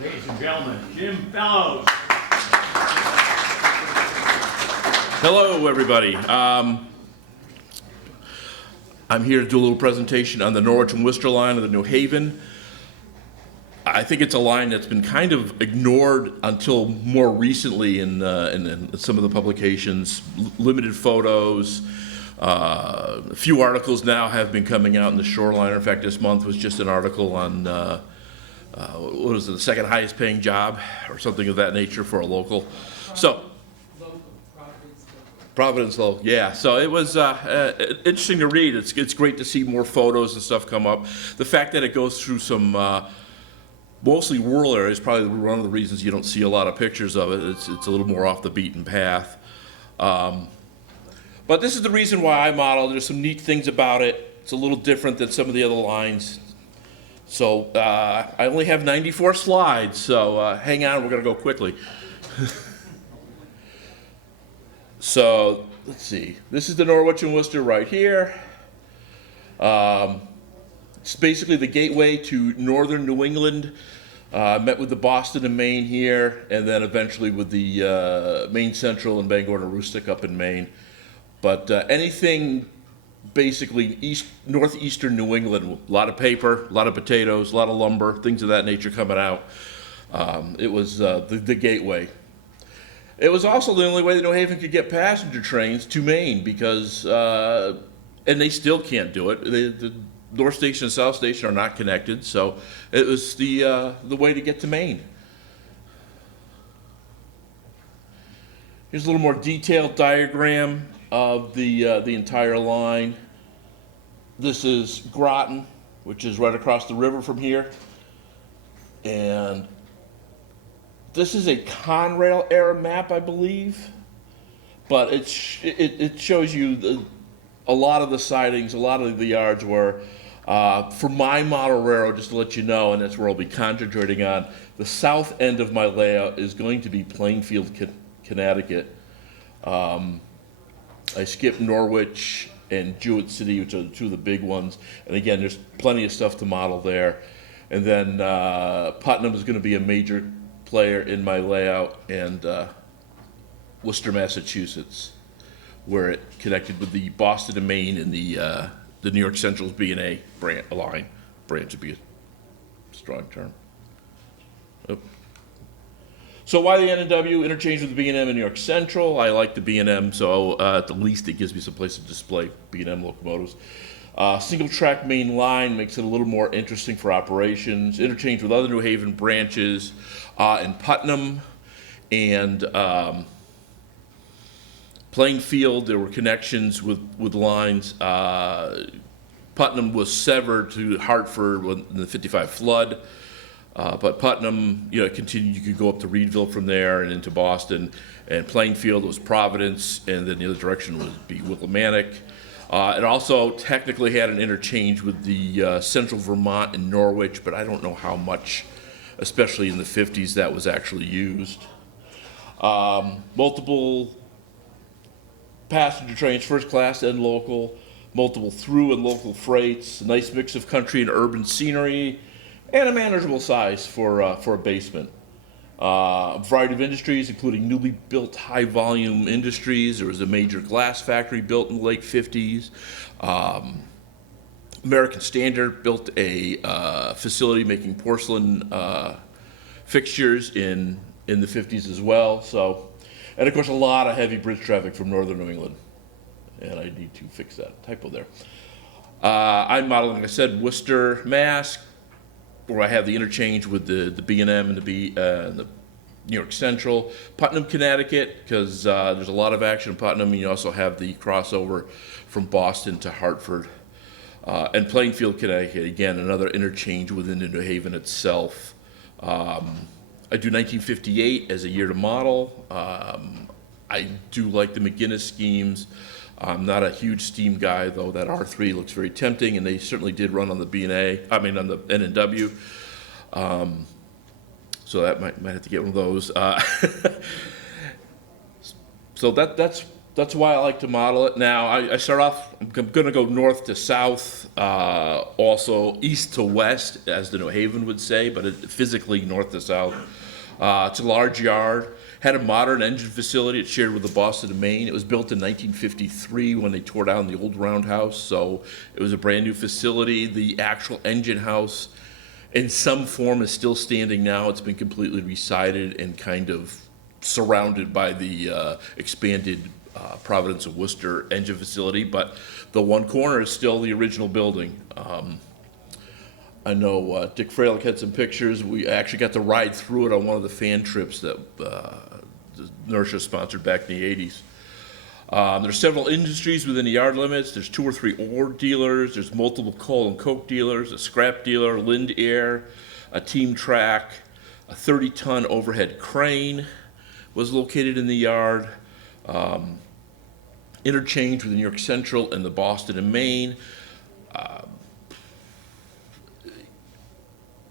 Ladies and gentlemen, Jim Fellows. Hello, everybody. I'm here to do a little presentation on the Norwich and Worcester line of the New Haven. I think it's a line that's been kind of ignored until more recently in some of the publications. Limited photos. A few articles now have been coming out in the shoreliner. In fact, this month was just an article on what was it, the second highest paying job or something of that nature for a local. So. Providence Local, yeah. So it was interesting to read. It's great to see more photos and stuff come up. The fact that it goes through some mostly rural areas, probably one of the reasons you don't see a lot of pictures of it. It's a little more off the beaten path. But this is the reason why I model. There's some neat things about it. It's a little different than some of the other lines. So I only have 94 slides, so hang on, we're going to go quickly. So let's see. This is the Norwich and Worcester right here. It's basically the gateway to northern New England. Met with the Boston and Maine here, and then eventually with the Maine Central and Bangor and Aroostook up in Maine. But anything basically northeastern New England, a lot of paper, a lot of potatoes, a lot of lumber, things of that nature coming out. It was the gateway. It was also the only way that New Haven could get passenger trains to Maine because, and they still can't do it. The North Station and South Station are not connected, so it was the way to get to Maine. Here's a little more detailed diagram of the entire line. This is Groton, which is right across the river from here, and this is a Conrail era map, I believe, but it shows you a lot of the sidings, a lot of the yards were, for my model railroad, just to let you know, and that's where I'll be concentrating on, the south end of my layout is going to be Plainfield, Connecticut. I skipped Norwich and Jewett City, which are two of the big ones, and again, there's plenty of stuff to model there. And then Putnam is going to be a major player in my layout, and Worcester, Massachusetts, where it connected with the Boston and Maine and the New York Central's B&A branch would be a strong term. Oh. So why the N&W interchange with the B&M in New York Central? I like the B&M, so at the least it gives me some place to display B&M locomotives. Single track main line makes it a little more interesting for operations. Interchange with other New Haven branches in Putnam and Plainfield. There were connections with lines. Putnam was severed to Hartford in the '55 flood, but Putnam, continued. You could go up to Reedville from there and into Boston. And Plainfield was Providence, and then the other direction would be Willimantic. It also technically had an interchange with the Central Vermont and Norwich, but I don't know how much, especially in the 50s, that was actually used. Multiple passenger trains, first class and local, multiple through and local freights, a nice mix of country and urban scenery, and a manageable size for a basement. A variety of industries, including newly built high-volume industries. There was a major glass factory built in the late 50s. American Standard built a facility making porcelain fixtures in the 50s as well. So, and of course, a lot of heavy bridge traffic from northern New England. And I need to fix that typo there. I'm modeling, like I said, Worcester, Mass, where I have the interchange with the B&M and the New York Central. Putnam, Connecticut, because there's a lot of action in Putnam. You also have the crossover from Boston to Hartford. And Plainfield, Connecticut, again, another interchange within the New Haven itself. I do 1958 as a year to model. I do like the McGinnis schemes. I'm not a huge steam guy, though that R3 looks very tempting, and they certainly did run on the on the N&W. So that might have to get one of those. So that's that's why I like to model it. Now, I start off, I'm gonna go north to south, also east to west, as the New Haven would say, but physically north to south. It's a large yard, had a modern engine facility. It's shared with the Boston and Maine. It was built in 1953 when they tore down the old roundhouse, so it was a brand new facility. The actual engine house in some form is still standing now. It's been completely resided and kind of surrounded by the expanded Providence of Worcester engine facility, but the one corner is still the original building. I know Dick Fralick had some pictures. We actually got to ride through it on one of the fan trips that NHRHTA sponsored back in the 80s. There's several industries within the yard limits. There's 2 or 3 ore dealers. There's multiple coal and coke dealers, a scrap dealer, Lind Air, a team track, a 30-ton overhead crane was located in the yard. Interchange with the New York Central and the Boston and Maine.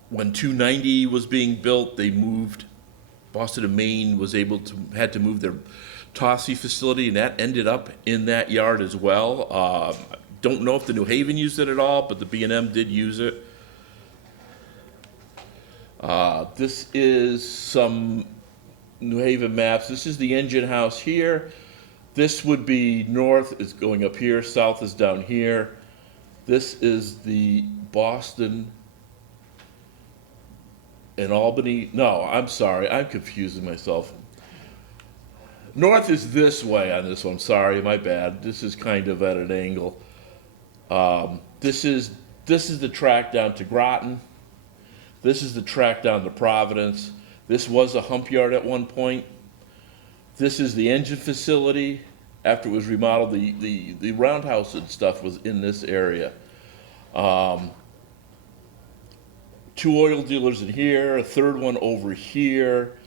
When 290 was being built, they moved. Boston and Maine had to move their Tossie facility, and that ended up in that yard as well. Don't know if the New Haven used it at all, but the B&M did use it. This is some New Haven maps. This is the engine house here. This would be north is going up here, south is down here. This is the Boston and Albany. No, I'm sorry, I'm confusing myself. North is this way on this one, sorry, my bad. This is kind of at an angle. This is the track down to Groton. This is the track down to Providence. This was a hump yard at one point. This is the engine facility. After it was remodeled, the roundhouse and stuff was in this area. 2 oil dealers in here, a third one over here,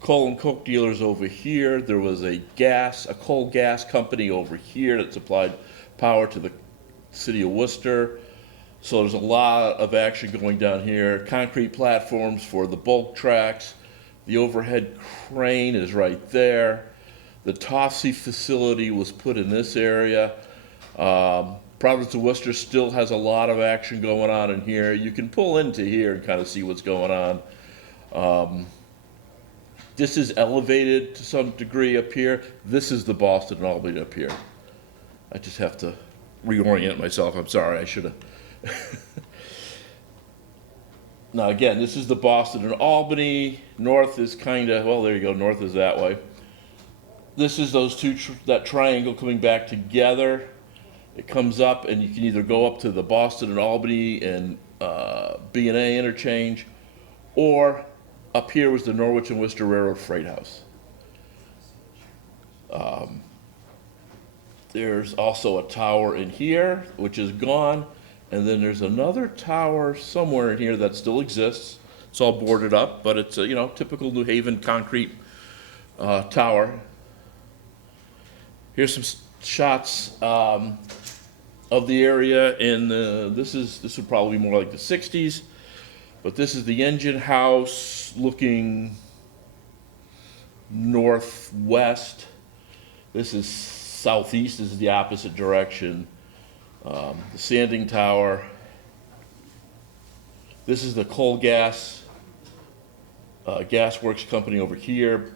coal and coke dealers over here. There was a coal gas company over here that supplied power to the city of Worcester. So there's a lot of action going down here. Concrete platforms for the bulk tracks. The overhead crane is right there. The Tossie facility was put in this area. Providence of Worcester still has a lot of action going on in here. You can pull into here and kind of see what's going on. This is elevated to some degree up here. This is the Boston and Albany up here. I just have to reorient myself. I'm sorry, I should have. Now again, this is the Boston and Albany. North is kind of, well, there you go, north is that way. This is those two, that triangle coming back together. It comes up and you can either go up to the Boston and Albany and B&A interchange, or up here was the Norwich and Worcester Railroad Freight House. There's also a tower in here, which is gone. And then there's another tower somewhere in here that still exists. It's all boarded up, but it's a typical New Haven concrete tower. Here's some shots of the area in this would probably be more like the 60s, but this is the engine house looking northwest. This is southeast. This is the opposite direction. The sanding tower. This is the coal gas gas works company over here.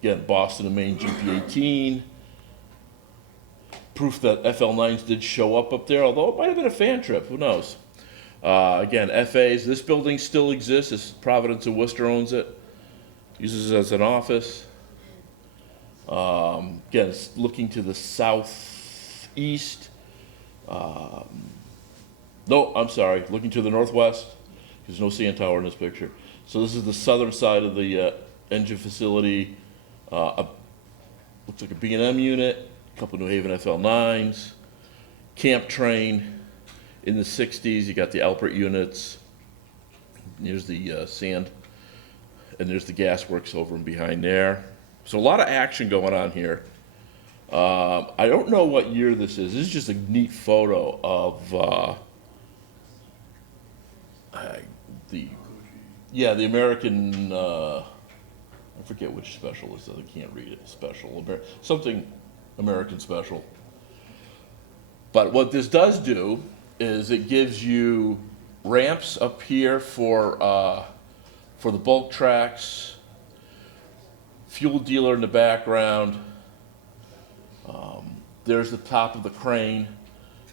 Again, Boston and Maine GP18. Proof that FL9s did show up there, although it might have been a fan trip, who knows. Again, FAs, this building still exists. This Providence of Worcester owns it. Uses it as an office. Again, it's looking to the southeast. No, I'm sorry, looking to the northwest. There's no CN tower in this picture. So this is the southern side of the engine facility. Looks like a B&M unit, a couple New Haven FL9s, camp train. In the 60s, you got the Alpert units. Here's the sand, and there's the gas works over and behind there. So a lot of action going on here. I don't know what year this is. This is just a neat photo of the American I forget which special this is. I can't read it. Special, something American special. But what this does do is it gives you ramps up here for the bulk tracks, fuel dealer in the background. There's the top of the crane.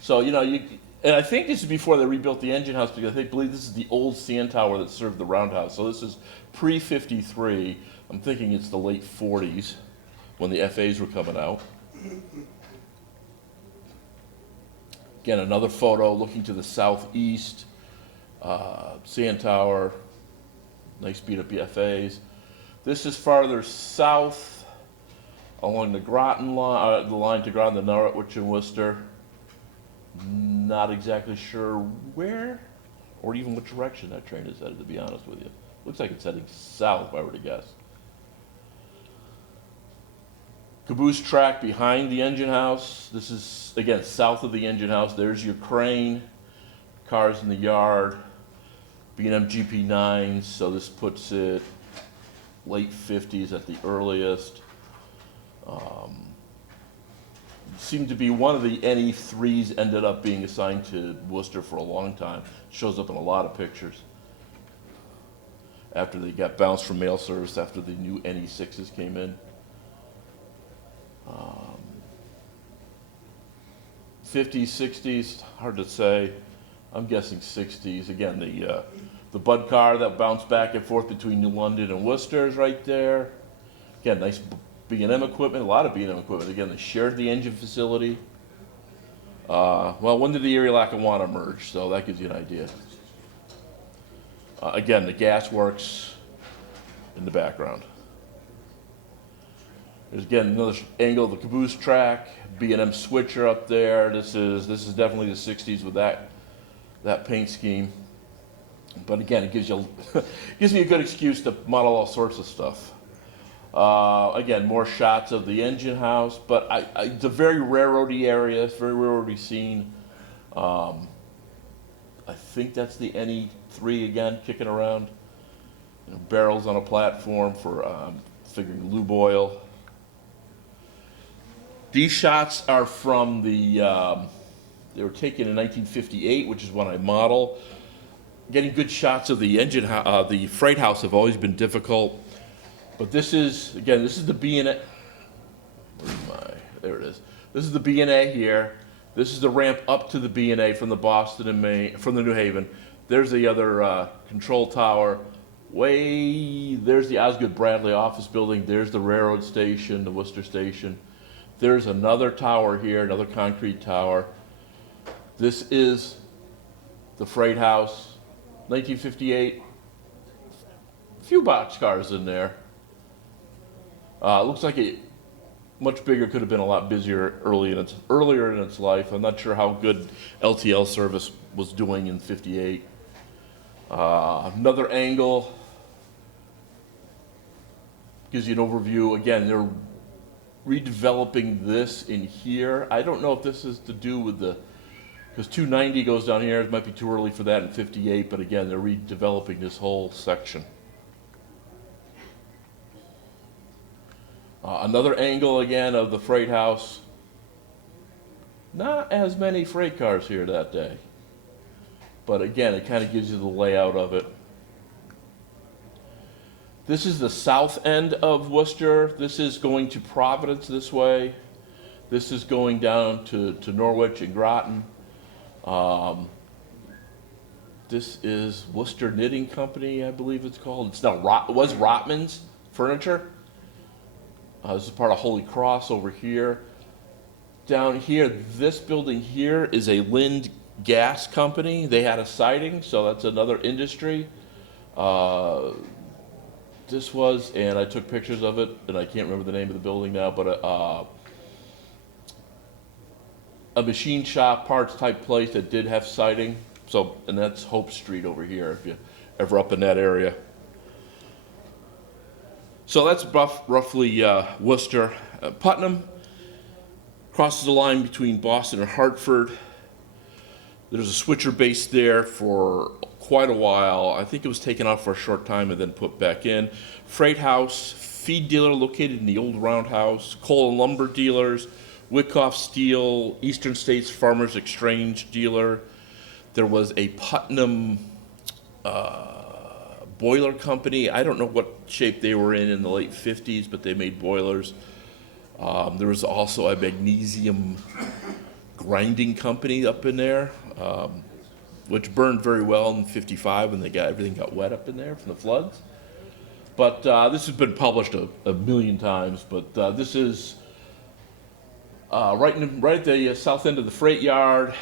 So, and I think this is before they rebuilt the engine house, because I believe this is the old sand tower that served the roundhouse. So this is pre-53. I'm thinking it's the late 40s when the FAs were coming out. Again, another photo looking to the southeast. Sand tower, nice beat up FAs. This is farther south along the Groton line, the line to Groton, the Norwich and Worcester. Not exactly sure where or even what direction that train is headed, to be honest with you. Looks like it's heading south, if I were to guess. Caboose track behind the engine house. This is, again, south of the engine house. There's your crane, cars in the yard, B&M GP9s, so this puts it late 50s at the earliest. Seemed to be one of the NE3s ended up being assigned to Worcester for a long time. Shows up in a lot of pictures. After they got bounced from mail service, after the new NE6s came in. 50s, 60s, hard to say. I'm guessing 60s. Again, the Bud car that bounced back and forth between New London and Worcester is right there. Again, nice B&M equipment, a lot of B&M equipment. Again, they shared the engine facility. Well, when did the Erie Lackawanna merge? So that gives you an idea. Again, the gas works in the background. There's again another angle of the caboose track, B&M switcher up there. This is definitely the 60s with that paint scheme. But again, it gives you gives me a good excuse to model all sorts of stuff. Again, more shots of the engine house, but it's a very railroady area. It's very railroady scene. I think that's the NE3 again, kicking around. Barrels on a platform for figuring lube oil. These shots are from they were taken in 1958, which is when I model. Getting good shots of the engine, the freight house have always been difficult. But this is the B&A. There it is. This is the B&A here. This is the ramp up to the B&A from the Boston and Maine, from the New Haven. There's the other control tower. There's the Osgood Bradley office building. There's the railroad station, the Worcester station. There's another tower here, another concrete tower. This is the freight house, 1958. A few boxcars in there. Looks like it much bigger, could have been a lot busier earlier in its life. I'm not sure how good LTL service was doing in 58. Another angle gives you an overview. Again, they're redeveloping this in here. I don't know if this is to do with because 290 goes down here. It might be too early for that in 58, but again, they're redeveloping this whole section. Another angle again of the freight house. Not as many freight cars here that day. But again, it kind of gives you the layout of it. This is the south end of Worcester. This is going to Providence this way. This is going down to Norwich and Groton. This is Worcester Knitting Company, I believe it's called. It's now it was Rotman's Furniture. This is part of Holy Cross over here. Down here, this building here is a Lind Gas Company. They had a siding, so that's another industry. This was, and I took pictures of it, and I can't remember the name of the building now, but a machine shop, parts type place that did have siding. So, and that's Hope Street over here, if you're ever up in that area. So that's roughly Worcester. Putnam crosses the line between Boston and Hartford. There's a switcher base there for quite a while. I think it was taken out for a short time and then put back in. Freight house, feed dealer located in the old roundhouse, coal and lumber dealers, Wyckoff Steel, Eastern States Farmers Exchange dealer. There was a Putnam boiler company. I don't know what shape they were in the late 50s, but they made boilers. There was also a magnesium grinding company up in there, which burned very well in 55 when everything got wet up in there from the floods. But this has been published a million times, but this is right at the south end of the freight yard.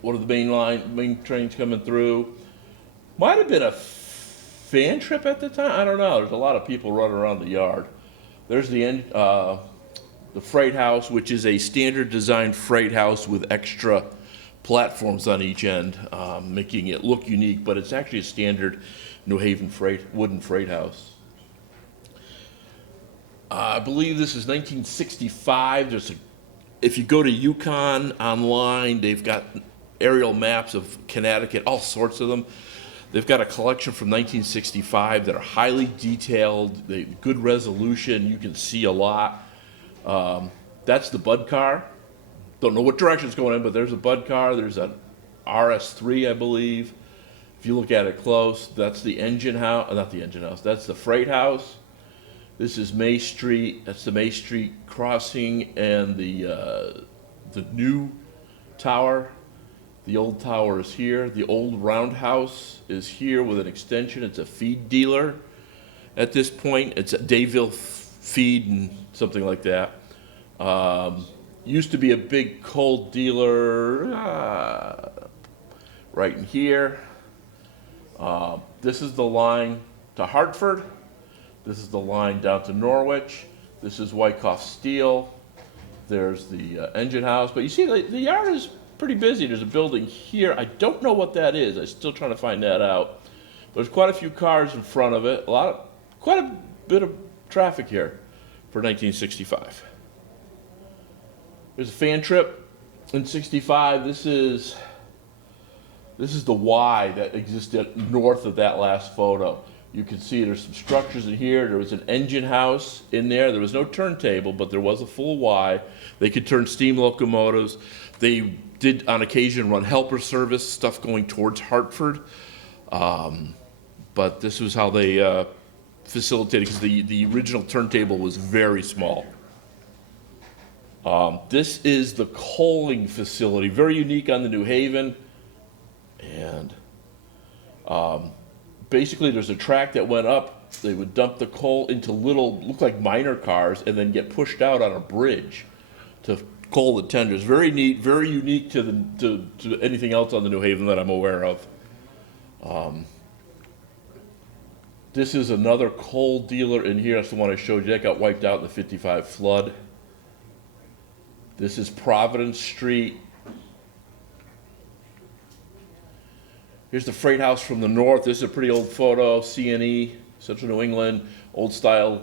One of the main trains coming through. Might have been a fan trip at the time. I don't know. There's a lot of people running around the yard. There's the freight house, which is a standard design freight house with extra platforms on each end, making it look unique, but it's actually a standard New Haven wooden freight house. I believe this is 1965. If you go to Yukon online, they've got aerial maps of Connecticut, all sorts of them. They've got a collection from 1965 that are highly detailed, good resolution, you can see a lot. That's the Bud car. Don't know what direction it's going in, but there's a Bud car. There's an RS3, I believe. If you look at it close, that's the engine house, not the engine house, that's the freight house. This is May Street, that's the May Street crossing, and the new tower. The old tower is here. The old roundhouse is here with an extension. It's a feed dealer at this point. It's a Dayville feed and something like that. Used to be a big coal dealer right in here. This is the line to Hartford. This is the line down to Norwich. This is Wyckoff Steel. There's the engine house. But you see the yard is pretty busy. There's a building here. I don't know what that is. I'm still trying to find that out. There's quite a few cars in front of it. Quite a bit of traffic here for 1965. There's a fan trip in 65. This is the Y that existed north of that last photo. You can see there's some structures in here. There was an engine house in there. There was no turntable, but there was a full Y. They could turn steam locomotives. They did on occasion run helper service, stuff going towards Hartford. But this was how they facilitated, because the original turntable was very small. This is the coaling facility, very unique on the New Haven. And basically there's a track that went up. They would dump the coal into look like miner cars, and then get pushed out on a bridge to coal the tenders. Very neat, very unique to anything else on the New Haven that I'm aware of. This is another coal dealer in here. That's the one I showed you. That got wiped out in the 55 flood. This is Providence Street. Here's the freight house from the north. This is a pretty old photo. CNE, Central New England, old style,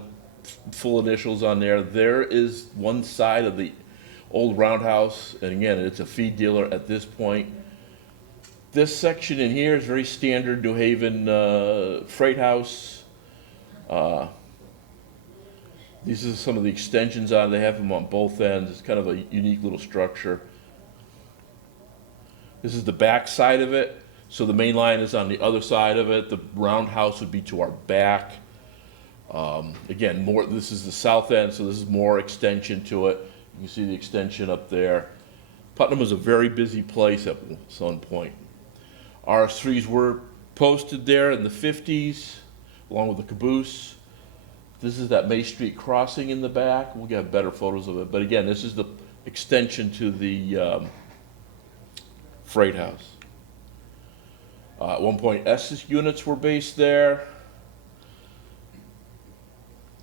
full initials on there. There is one side of the old roundhouse, and again, it's a feed dealer at this point. This section in here is very standard New Haven freight house. These are some of the extensions on it. They have them on both ends. It's kind of a unique little structure. This is the back side of it. So the main line is on the other side of it. The roundhouse would be to our back. Again, this is the south end, so this is more extension to it. You can see the extension up there. Putnam was a very busy place at some point. RS3s were posted there in the 50s, along with the caboose. This is that May Street crossing in the back. We'll get better photos of it. But again, this is the extension to the freight house. At one point, Estes units were based there.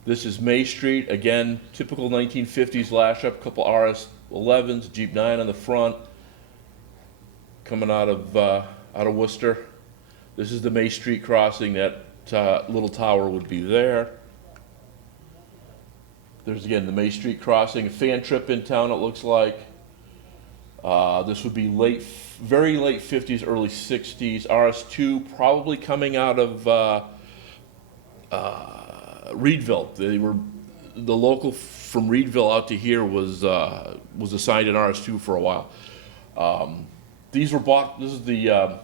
This is May Street. Again, typical 1950s lash up, couple RS11s, Jeep 9 on the front, coming out of Worcester. This is the May Street crossing. That little tower would be there. There's again the May Street crossing, a fan trip in town, it looks like. This would be very late 50s, early 60s. RS2 probably coming out of Reedville. The local from Reedville out to here was assigned an RS2 for a while. These were bought. This is the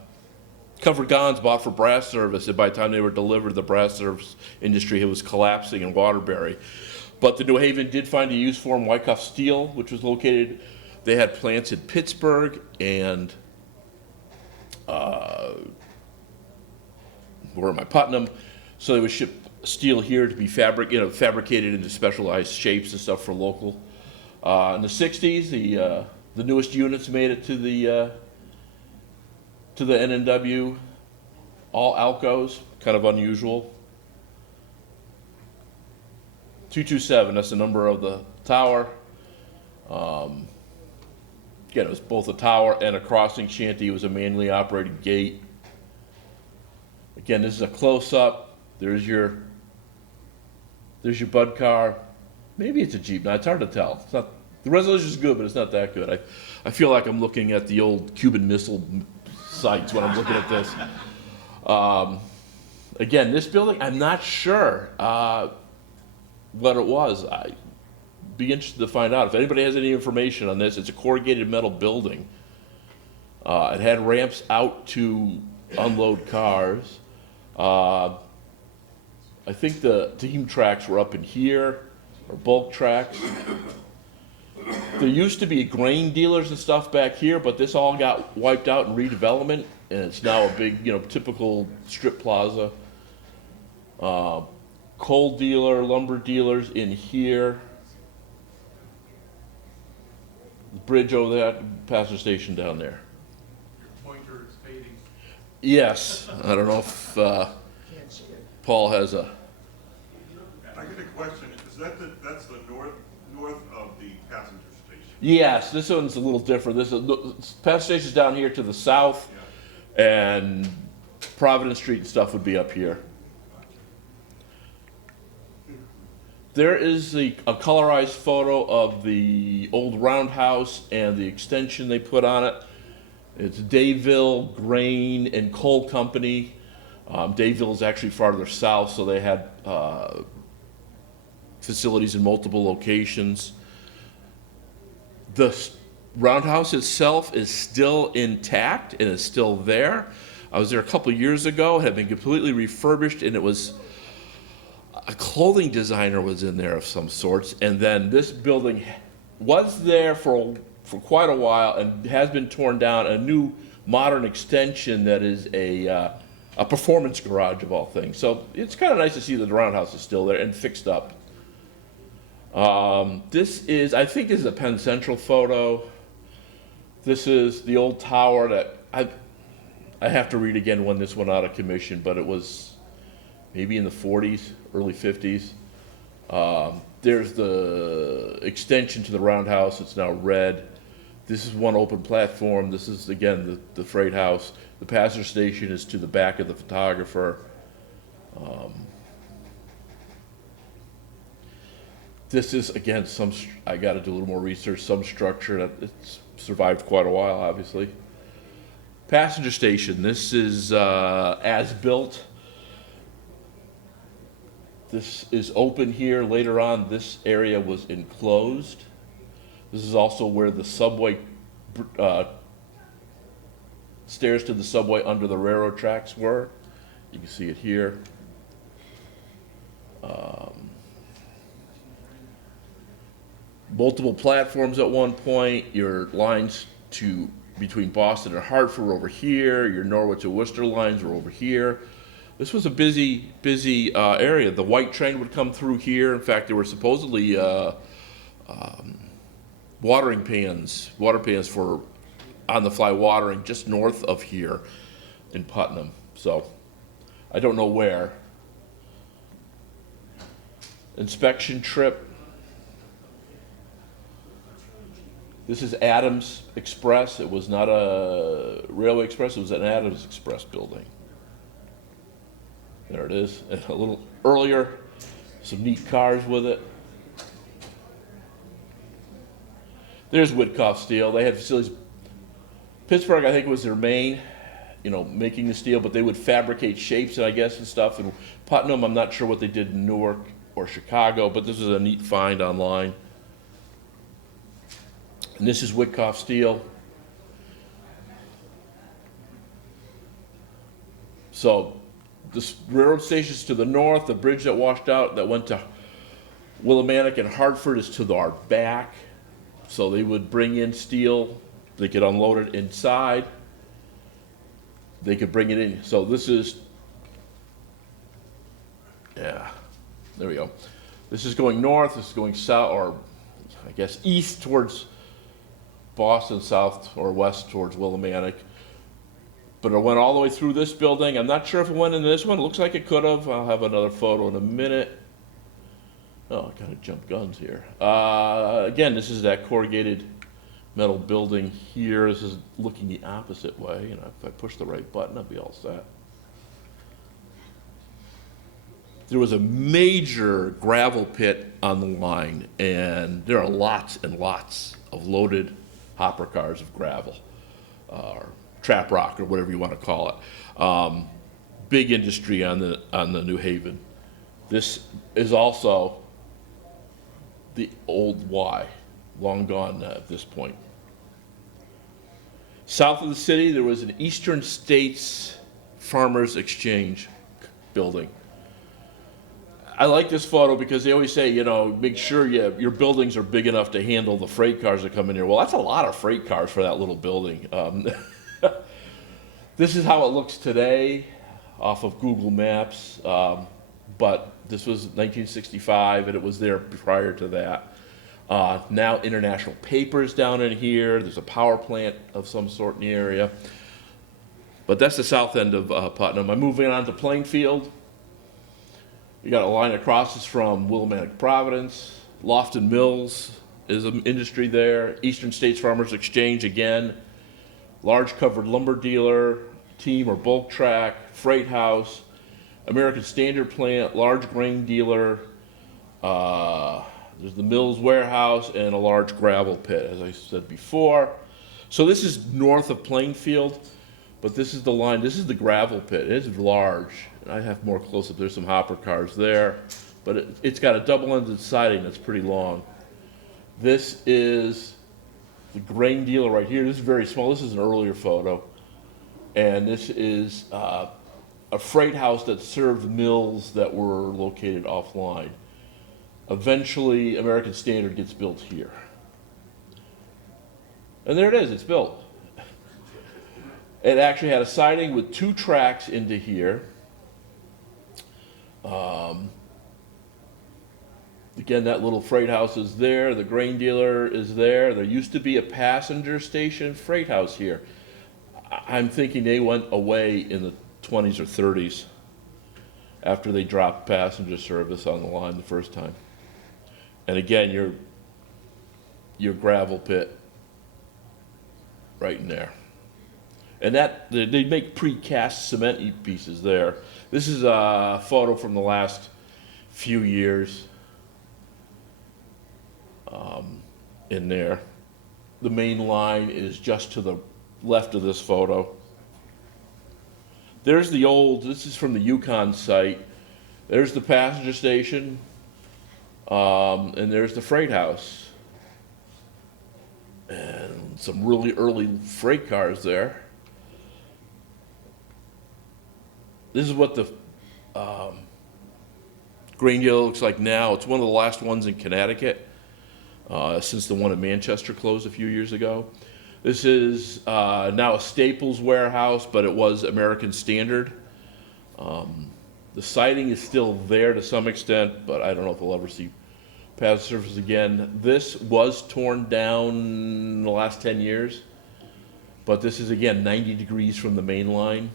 covered gonds bought for brass service, and by the time they were delivered, the brass service industry was collapsing in Waterbury. But the New Haven did find a use for them. Wyckoff Steel, which was located, they had plants in Pittsburgh and where am I? Putnam. So they would ship steel here to be fabricated into specialized shapes and stuff for local. In the 60s, the newest units made it to the NNW, all Alcos, kind of unusual. 227, that's the number of the tower. Again, it was both a tower and a crossing shanty. It was a manually operated gate. Again, this is a close-up. There's your Bud car. Maybe it's a Jeep. Now, it's hard to tell. It's not, the resolution is good, but it's not that good. I feel like I'm looking at the old Cuban Missile sites when I'm looking at this. Again, this building, I'm not sure what it was. I'd be interested to find out. If anybody has any information on this, it's a corrugated metal building. It had ramps out to unload cars. I think the team tracks were up in here, or bulk tracks. There used to be grain dealers and stuff back here, but this all got wiped out in redevelopment, and it's now a big, typical strip plaza. Coal dealer, lumber dealers in here. The bridge over there, passenger station down there. Your pointer is fading. Yes, I don't know if Paul has a. I get a question. Is that's the north of the passenger station? Yes, this one's a little different. This passenger station's down here to the south, and Providence Street and stuff would be up here. There is a colorized photo of the old roundhouse and the extension they put on it. It's Dayville Grain and Coal Company. Dayville is actually farther south, so they had facilities in multiple locations. The roundhouse itself is still intact and is still there. I was there a couple years ago. It had been completely refurbished, and it was a clothing designer was in there of some sorts. And then this building was there for quite a while and has been torn down. A new modern extension that is a performance garage of all things. So it's kind of nice to see that the roundhouse is still there and fixed up. This is, I think this is a Penn Central photo. This is the old tower that I have to read again when this went out of commission, but it was maybe in the 40s, early 50s. There's the extension to the roundhouse. It's now red. This is one open platform. This is, again, the freight house. The passenger station is to the back of the photographer. This is, again, I got to do a little more research, some structure that it's survived quite a while, obviously. Passenger station, this is as built. This is open here. Later on, this area was enclosed. This is also where the subway, stairs to the subway under the railroad tracks were. You can see it here. Multiple platforms at one point. Your lines between Boston and Hartford were over here. Your Norwich and Worcester lines were over here. This was a busy area. The white train would come through here. In fact, there were supposedly water pans for on-the-fly watering just north of here in Putnam. So I don't know where. Inspection trip. This is Adams Express. It was not a Railway Express. It was an Adams Express building. There it is. And a little earlier, some neat cars with it. There's Wyckoff Steel. They had facilities Pittsburgh, I think, was their main, making the steel, but they would fabricate shapes, I guess, and stuff. And Putnam, I'm not sure what they did in Newark or Chicago, but this is a neat find online. And this is Whitcoff Steel. So the railroad station's to the north, the bridge that washed out that went to Willimantic and Hartford is to our back. So they would bring in steel, they could unload it inside, they could bring it in. So this is, there we go. This is going north, this is going south, or I guess east towards Boston, south or west towards Willimantic. But it went all the way through this building. I'm not sure if it went into this one. It looks like it could have. I'll have another photo in a minute. Oh, I kind of jumped guns here. Again, this is that corrugated metal building here. This is looking the opposite way. If I push the right button, I'll be all set. There was a major gravel pit on the line, and there are lots and lots of loaded hopper cars of gravel, or trap rock, or whatever you want to call it. Big industry on the New Haven. This is also the old Y, long gone at this point. South of the city, there was an Eastern States Farmers Exchange building. I like this photo because they always say, make sure your buildings are big enough to handle the freight cars that come in here. Well, that's a lot of freight cars for that little building. This is how it looks today off of Google Maps, but this was 1965 and it was there prior to that. Now International Paper's down in here. There's a power plant of some sort in the area. But that's the south end of Putnam. I'm moving on to Plainfield. You got a line across us from Willimantic, Providence. Lofton Mills is an industry there. Eastern States Farmers Exchange again. Large covered lumber dealer, team or bulk track, freight house, American Standard plant, large grain dealer. There's the Mills warehouse and a large gravel pit, as I said before. So this is north of Plainfield, but this is the line. This is the gravel pit. It is large. I have more close up. There's some hopper cars there, but it's got a double-ended siding that's pretty long. This is the grain dealer right here. This is very small. This is an earlier photo. And this is a freight house that served mills that were located offline. Eventually, American Standard gets built here. And there it is, it's built. It actually had a siding with 2 tracks into here. Again, that little freight house is there. The grain dealer is there. There used to be a passenger station freight house here. I'm thinking they went away in the 20s or 30s after they dropped passenger service on the line the first time. And again, your gravel pit right in there. And that they make precast cement pieces there. This is a photo from the last few years in there. The main line is just to the left of this photo. There's the old, this is from the Yukon site. There's the passenger station, and there's the freight house. And some really early freight cars there. This is what the grain dealer looks like now. It's one of the last ones in Connecticut, since the one in Manchester closed a few years ago. This is now a Staples warehouse, but it was American Standard. The siding is still there to some extent, but I don't know if we'll ever see past surface again. This was torn down in the last 10 years, but this is again 90 degrees from the main line.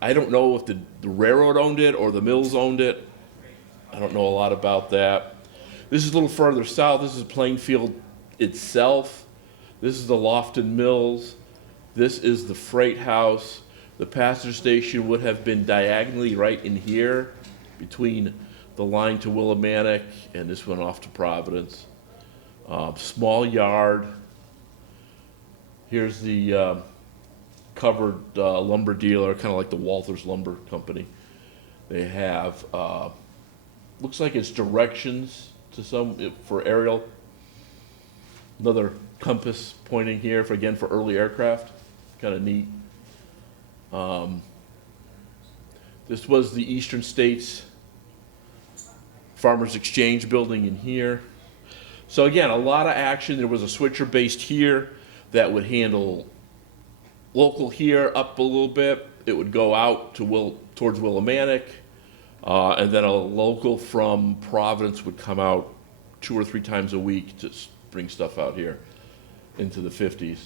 I don't know if the railroad owned it or the mills owned it. I don't know a lot about that. This is a little further south. This is Plainfield itself. This is the Lofton Mills. This is the freight house. The passenger station would have been diagonally right in here between the line to Willimantic and this one off to Providence. Small yard. Here's the covered lumber dealer, kind of like the Walters Lumber Company. They have, looks like it's directions to for aerial. Another compass pointing here for early aircraft, kind of neat. This was the Eastern States Farmers Exchange building in here. So again, a lot of action. There was a switcher based here that would handle local here up a little bit. It would go out to towards Willimantic, and then a local from Providence would come out 2 or 3 times a week to bring stuff out here into the 50s.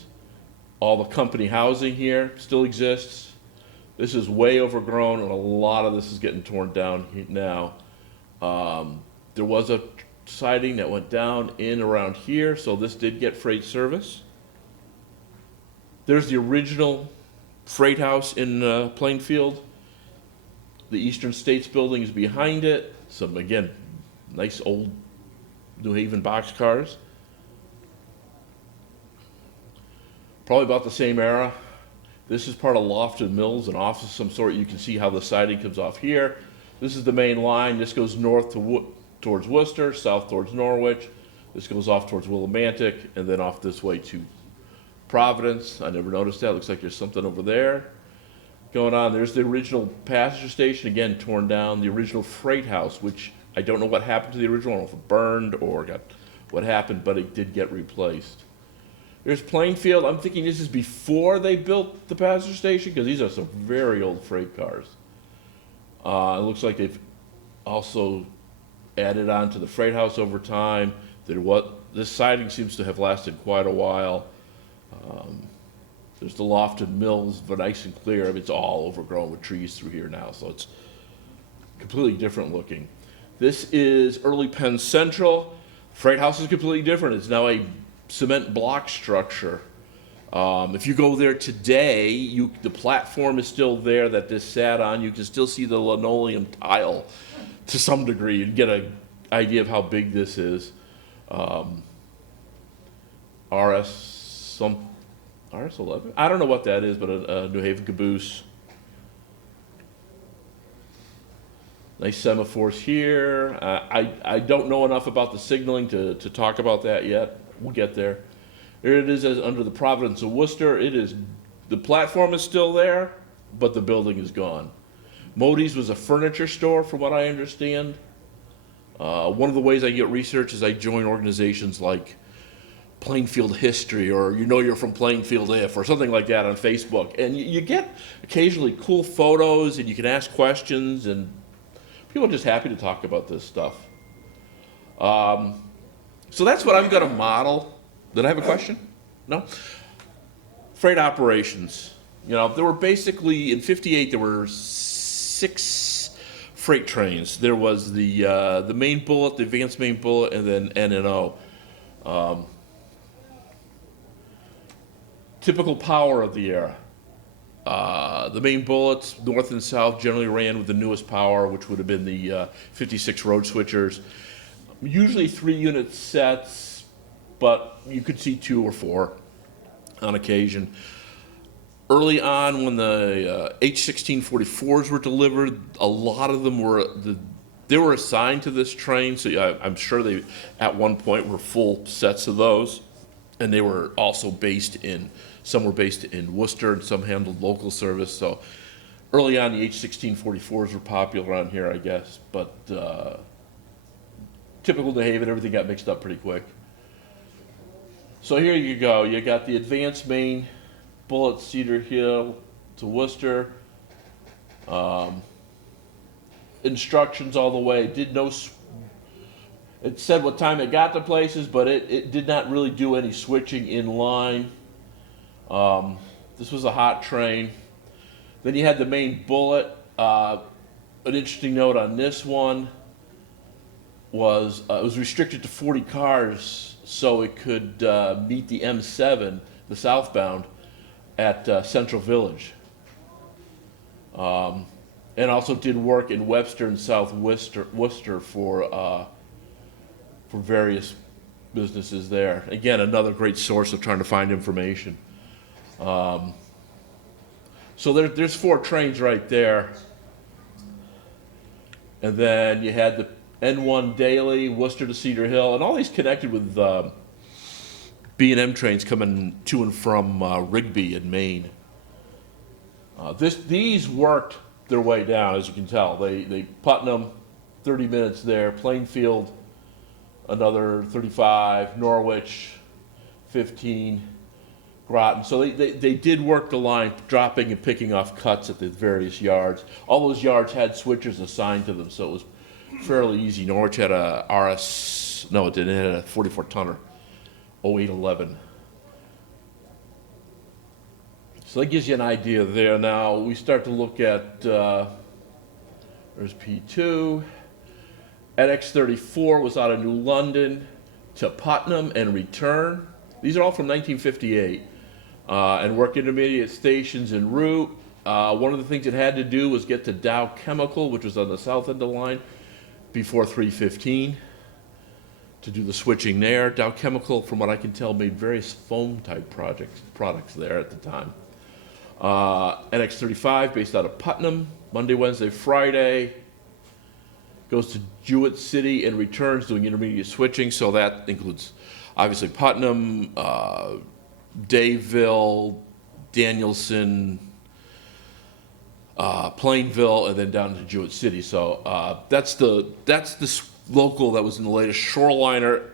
All the company housing here still exists. This is way overgrown, and a lot of this is getting torn down now. There was a siding that went down in around here, so this did get freight service. There's the original freight house in Plainfield. The Eastern States building is behind it. Some, again, nice old New Haven boxcars. Probably about the same era. This is part of Lofton Mills, an office of some sort. You can see how the siding comes off here. This is the main line. This goes north towards Worcester, south towards Norwich. This goes off towards Willimantic, and then off this way to Providence. I never noticed that. Looks like there's something over there going on. There's the original passenger station, again, torn down. The original freight house, which I don't know what happened to the original. I don't know if it burned or what happened, but it did get replaced. There's Plainfield. I'm thinking this is before they built the passenger station, because these are some very old freight cars. It looks like they've also added on to the freight house over time. This siding seems to have lasted quite a while. There's the Lofton Mills, but nice and clear. I mean, it's all overgrown with trees through here now, so it's completely different looking. This is early Penn Central. Freight house is completely different. It's now a cement block structure. If you go there today, the platform is still there that this sat on. You can still see the linoleum tile to some degree. You can get an idea of how big this is. RS11? I don't know what that is, but a New Haven caboose. Nice semaphores here. I don't know enough about the signaling to talk about that yet. We'll get there. Here it is under the Providence of Worcester. The platform is still there, but the building is gone. Modi's was a furniture store, from what I understand. One of the ways I get research is I join organizations like Plainfield History, or you're from Plainfield If, or something like that on Facebook. And you get occasionally cool photos, and you can ask questions, and people are just happy to talk about this stuff. So that's what I'm going to model. Did I have a question? No? Freight operations. There were basically, in '58, there were 6 freight trains. There was the main bullet, the advanced main bullet, and then N&O. Typical power of the era. The main bullets, north and south, generally ran with the newest power, which would have been the 56 road switchers. Usually 3-unit sets, but you could see 2 or 4 on occasion. Early on, when the H1644s were delivered, a lot of them they were assigned to this train, so I'm sure they, at one point, were full sets of those. And they were also some were based in Worcester, and some handled local service. So early on, the H1644s were popular on here, I guess. But typical New Haven, everything got mixed up pretty quick. So here you go. You got the advanced main bullet, Cedar Hill to Worcester. Instructions all the way. It said what time it got to places, but it did not really do any switching in line. This was a hot train. Then you had the main bullet. An interesting note on this one was it was restricted to 40 cars, so it could meet the M7, the southbound, at Central Village. And also did work in Webster and South Worcester for various businesses there. Again, another great source of trying to find information. So there's 4 trains right there. And then you had the N1 Daily, Worcester to Cedar Hill, and all these connected with B&M trains coming to and from Rigby in Maine. These worked their way down, as you can tell. They Putnam, 30 minutes there, Plainfield, another 35, Norwich, 15, Groton. So they did work the line, dropping and picking off cuts at the various yards. All those yards had switchers assigned to them, so it was fairly easy. Norwich had a no, it didn't. It had a 44 tonner, 0811. So that gives you an idea there. Now we start to look at, there's P2. NX34 was out of New London to Putnam and return. These are all from 1958. And worked intermediate stations en route. One of the things it had to do was get to Dow Chemical, which was on the south end of the line, before 315 to do the switching there. Dow Chemical, from what I can tell, made various foam type products there at the time. NX35 based out of Putnam, Monday, Wednesday, Friday. Goes to Jewett City and returns doing intermediate switching. So that includes obviously Putnam, Dayville, Danielson, Plainville, and then down to Jewett City. So that's the local that was in the latest Shoreliner.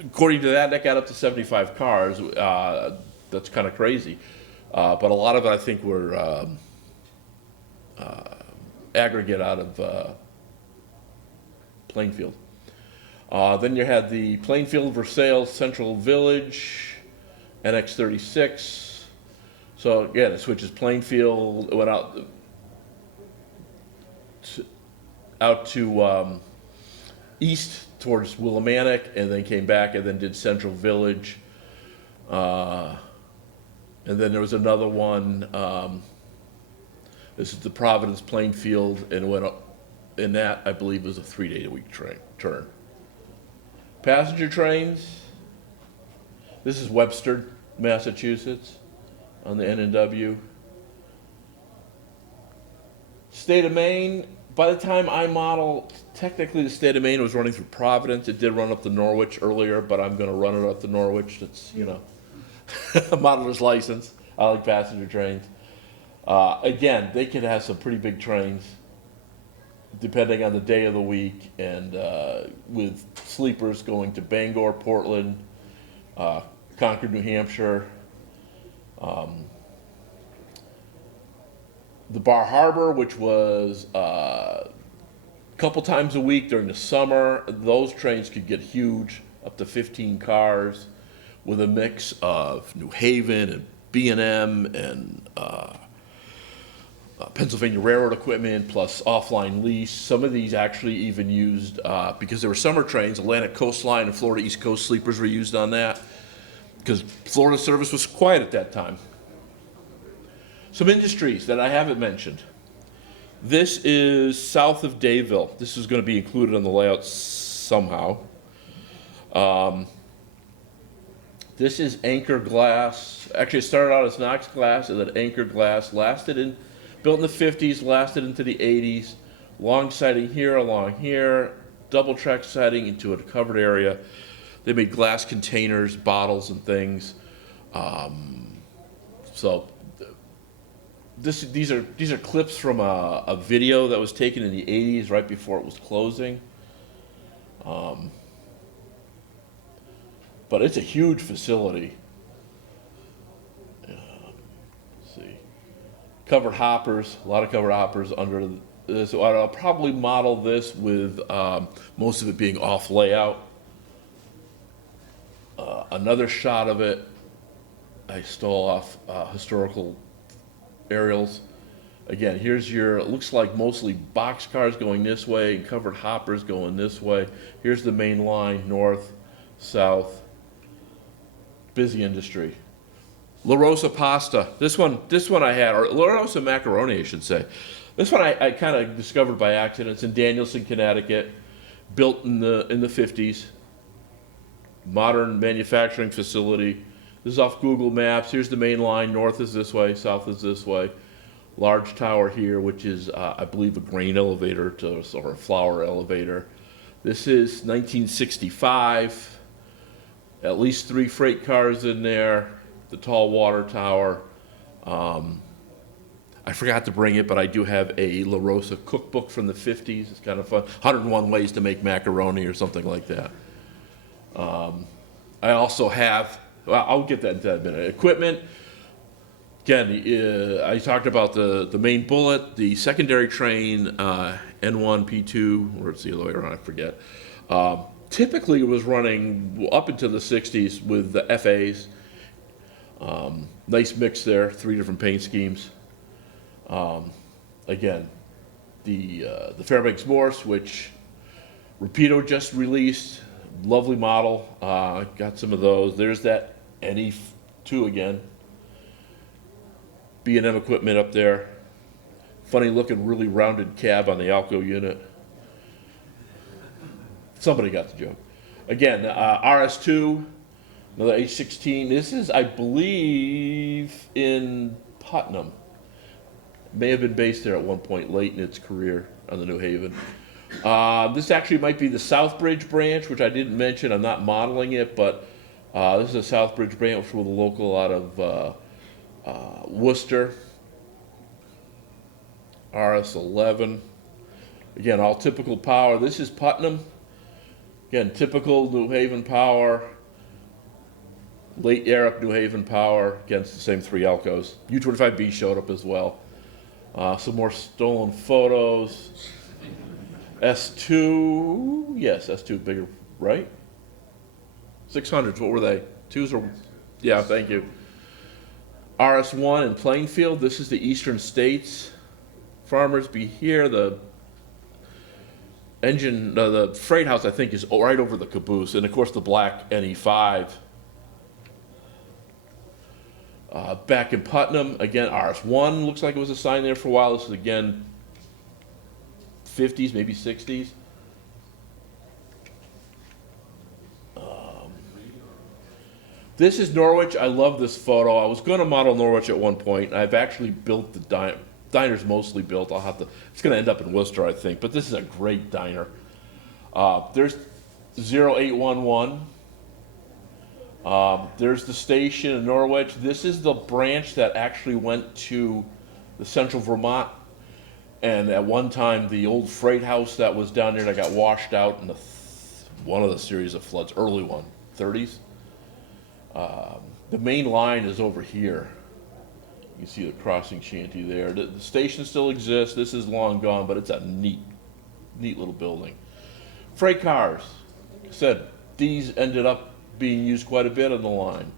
According to that got up to 75 cars. That's kind of crazy. But a lot of it, I think, were aggregate out of Plainfield. Then you had the Plainfield, Versailles, Central Village, NX36. So again, it switches Plainfield, it went out to east towards Willimantic, and then came back and then did Central Village. And then there was another one, this is the Providence Plainfield, and it went up, and that I believe was a 3-day-a-week turn. Passenger trains, this is Webster, Massachusetts, on the N&W. State of Maine, by the time I model, technically the state of Maine was running through Providence. It did run up to Norwich earlier, but I'm going to run it up to Norwich. That's, you know, a modeler's license. I like passenger trains. Again, they could have some pretty big trains, depending on the day of the week, and with sleepers going to Bangor, Portland, Concord, New Hampshire, the Bar Harbor, which was a couple times a week during the summer. Those trains could get huge, up to 15 cars, with a mix of New Haven and B&M and Pennsylvania Railroad equipment, plus offline lease. Some of these actually even used, because they were summer trains, Atlantic Coastline and Florida East Coast sleepers were used on that, because Florida service was quiet at that time. Some industries that I haven't mentioned. This is south of Dayville. This is going to be included on the layout somehow. This is Anchor Glass. Actually, it started out as Knox Glass, and then Anchor Glass built in the 50s, lasted into the 80s. Long siding here, along here, double track siding into a covered area. They made glass containers, bottles, and things. These are clips from a video that was taken in the 80s, right before it was closing. But it's a huge facility. Let's see. Covered hoppers, a lot of covered hoppers under this. I'll probably model this with most of it being off layout. Another shot of it, I stole off historical aerials. Again, here's your, it looks like mostly box cars going this way and covered hoppers going this way. Here's the main line, north, south. Busy industry. La Rosa pasta. This one I had, or La Rosa macaroni, I should say. This one I kind of discovered by accident. It's in Danielson, Connecticut, built in the 50s. Modern manufacturing facility. This is off Google Maps. Here's the main line. North is this way, south is this way. Large tower here, which is, I believe, a grain elevator or a flour elevator. This is 1965. At least 3 freight cars in there. The tall water tower. I forgot to bring it, but I do have a La Rosa cookbook from the 50s. It's kind of fun. 101 ways to make macaroni or something like that. I also have, well, I'll get that in a minute. Equipment. Again, I talked about the main bullet, the secondary train, N1, P2, or it's the other way around, I forget. Typically it was running up into the 60s with the FAs. Nice mix there, 3 different paint schemes. Again, the Fairbanks Morse, which Rapido just released, lovely model. Got some of those. There's that NE2 again. B&M equipment up there. Funny looking, really rounded cab on the Alco unit. Somebody got the joke. Again, RS2, another H16. This is, I believe, in Putnam. May have been based there at one point late in its career on the New Haven. This actually might be the Southbridge branch, which I didn't mention. I'm not modeling it, but this is a Southbridge branch with a local out of Worcester. RS11. Again, all typical power. This is Putnam. Again, typical New Haven power. Late era New Haven power. Against the same 3 Alcos. U25B showed up as well. Some more stolen photos. S2, yes, S2 bigger, right? 600s, what were they? 2s or, yeah, thank you. RS1 in Plainfield, this is the Eastern States. Farmers be here, the engine, the freight house I think is right over the caboose, and of course the black NE5. Back in Putnam, again, RS1 looks like it was assigned there for a while. This is again 50s, maybe 60s. This is Norwich. I love this photo. I was going to model Norwich at one point. I've actually built the diner's mostly built. I'll have to. It's going to end up in Worcester, I think. But this is a great diner. There's 0811. There's the station in Norwich. This is the branch that actually went to the central Vermont. And at one time, the old freight house that was down there that got washed out in one of the series of floods, early one, 30s. The main line is over here. You can see the crossing shanty there. The station still exists. This is long gone, but it's a neat little building. Freight cars. Like I said, these ended up being used quite a bit on the line.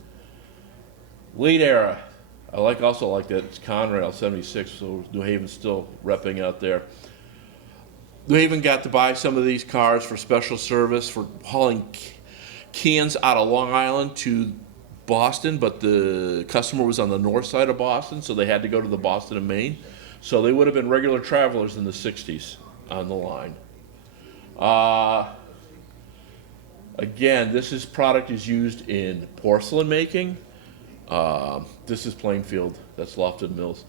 Late era. I also like that it's Conrail 76, so New Haven's still repping out there. New Haven got to buy some of these cars for special service for hauling cans out of Long Island to Boston, but the customer was on the north side of Boston, so they had to go to the Boston and Maine. So they would have been regular travelers in the 60s on the line. Again, this product is used in porcelain making. This is Plainfield, that's Lofton Mills.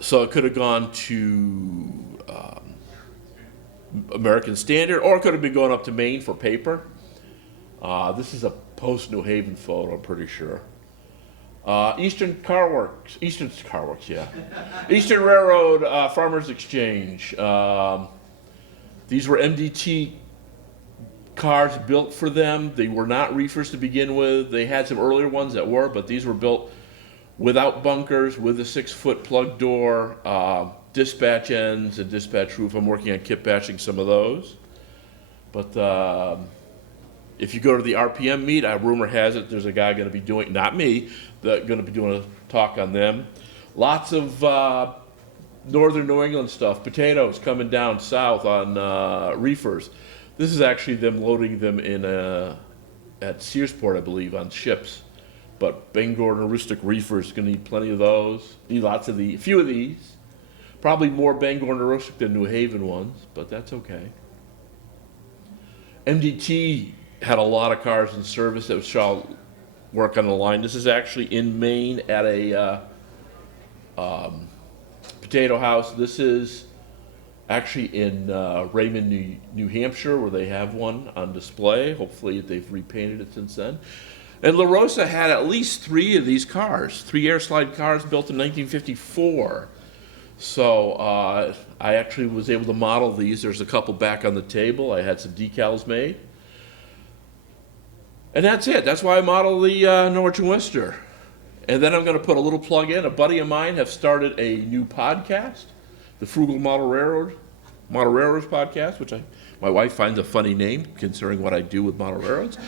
So it could have gone to American Standard, or it could have been going up to Maine for paper. This is a post-New Haven photo, I'm pretty sure. Eastern Carworks, yeah. Eastern Railroad Farmers Exchange. These were MDT cars built for them. They were not reefers to begin with. They had some earlier ones that were, but these were built without bunkers, with a 6-foot plug door, dispatch ends and dispatch roof. I'm working on kit batching some of those. But if you go to the RPM meet, rumor has it there's a guy going to be doing, not me, going to be doing a talk on them. Lots of northern New England stuff. Potatoes coming down south on reefers. This is actually them loading them in at Searsport, I believe, on ships. But Bangor and Aroostook reefers going to need plenty of those. Need lots of a few of these. Probably more Bangor and Aroostook than New Haven ones, but that's okay. MDT had a lot of cars in service that work on the line. This is actually in Maine at a potato house. This is actually in Raymond, New Hampshire, where they have one on display. Hopefully they've repainted it since then. And La Rosa had at least 3 of these cars, 3 air slide cars built in 1954. So I actually was able to model these. There's a couple back on the table. I had some decals made. And that's it. That's why I model the Norwich and Worcester. And then I'm going to put a little plug in. A buddy of mine have started a new podcast, the Frugal Model Railroaders podcast, which my wife finds a funny name considering what I do with model railroads.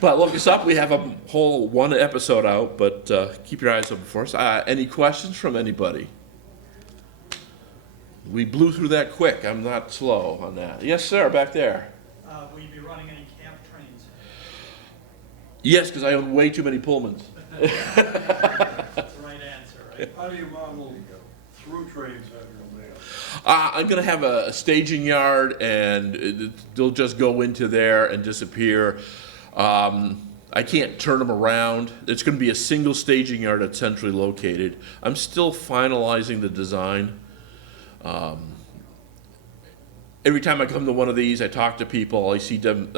But look us up. We have a whole 1 episode out, but keep your eyes open for us. Any questions from anybody? We blew through that quick. I'm not slow on that. Yes, sir, back there. Will you be running any camp trains? Yes, because I own way too many Pullmans. That's the right answer, right? How do you model through trains on your layout? I'm going to have a staging yard, and they'll just go into there and disappear. I can't turn them around. It's going to be a single staging yard that's centrally located. I'm still finalizing the design. Every time I come to one of these, I talk to people, I see them,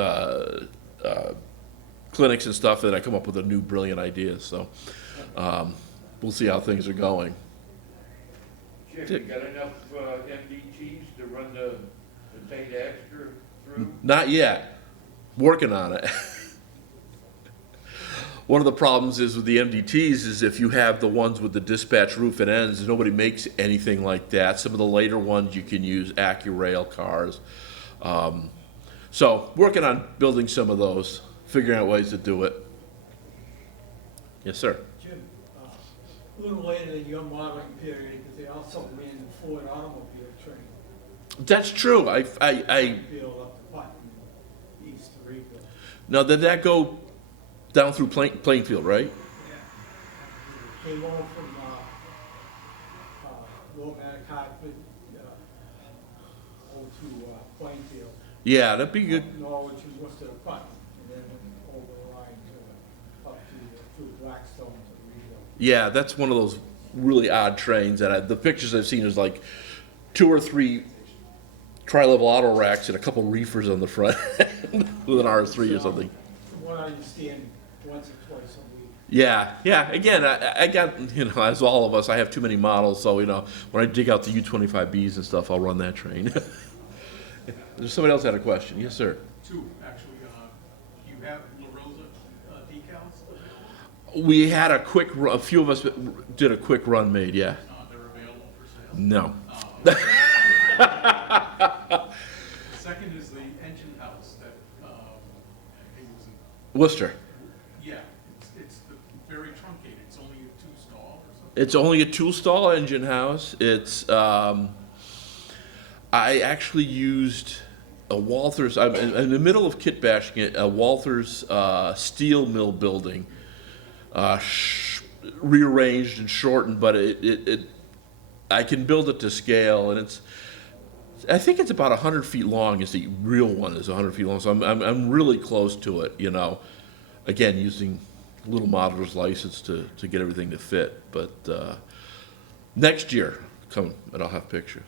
clinics and stuff, and I come up with a new brilliant idea. So we'll see how things are going. Jim, you got enough MDTs to run the data extra through? Not yet. Working on it. One of the problems is with the MDTs is if you have the ones with the dispatch roof and ends, nobody makes anything like that. Some of the later ones you can use AccuRail cars. So working on building some of those, figuring out ways to do it. Yes, sir. Jim, a little later in your modeling period, because they also ran the Ford automobile train. That's true. I Field up the Putnam, east of Reedville. now did that go down through Plainfield, right? Yeah. Came over from Lower Manicotti, over to Plainfield. Yeah, that'd be good. Norwich and Worcester to Putnam, and then went over the line to, up to, through Blackstone to Reedville. Yeah, that's one of those really odd trains. And the pictures I've seen is like 2 or 3 tri-level auto racks and a couple reefers on the front with an R3 or something. From what I understand, once or twice a week. Yeah. Again, I got, as all of us, I have too many models. So, when I dig out the U25Bs and stuff, I'll run that train. There's somebody else had a question. Yes, sir. 2, actually. Do you have La Rosa decals available? We had a few of us did a quick run made, yeah. They're available for sale? No. Second is the engine house that, I think it was in, Worcester. yeah, it's very truncated. It's only a 2-stall or something. It's only a 2-stall engine house. It's, I actually used a Walthers, I'm in the middle of kit bashing it, a Walthers steel mill building, rearranged and shortened, but I can build it to scale, and I think it's about 100 feet long. Is the real one is 100 feet long, so I'm really close to it. Again, using little modeler's license to get everything to fit. But next year, come and I'll have pictures.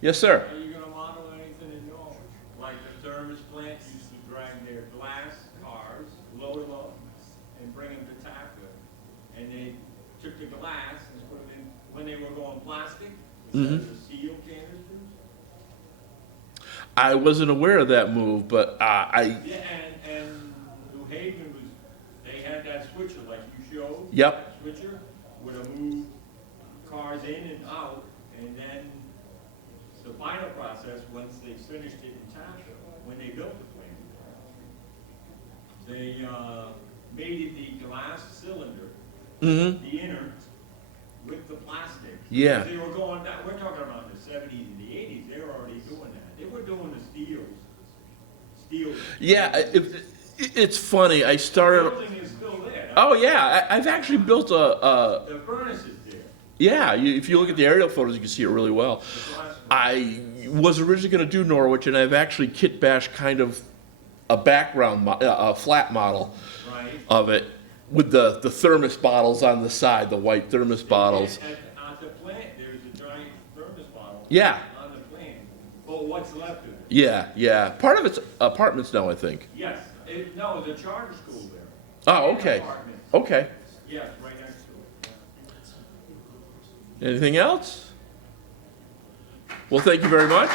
Yes, sir. Are you gonna model anything in Norwich? Like the Thermos plant used to drag their glass cars, load them, and bring them to Tacker. And they took the glass and put it in, when they were going plastic, instead of the steel canisters. I wasn't aware of that move, but Yeah, and New Haven they had that switcher like you showed. Yep. That switcher would have moved cars in and out, and then the final process, once they finished it in Tasha, when they built the plant, they made it the glass cylinder, the inner, with the plastic. Yeah. They were going down, we're talking about the 70s and the 80s, they were already doing that. They were doing the steel. yeah, it's funny. I The started. building is still there. Oh yeah, I've actually built The furnace is there. Yeah, if you look at the aerial photos, you can see it really well. The glass one. I was originally going to do Norwich, and I've actually kit bashed kind of a background, a flat model Right. of it with the thermos bottles on the side, the white thermos bottles. At the plant, there's a giant thermos bottle. Yeah. On the plant. But what's left of it? Yeah. Part of it's apartments now, I think. Yes, no, the charter school there. Oh, And okay. apartments. Okay. Yes, right next to it. Anything else? Well, thank you very much.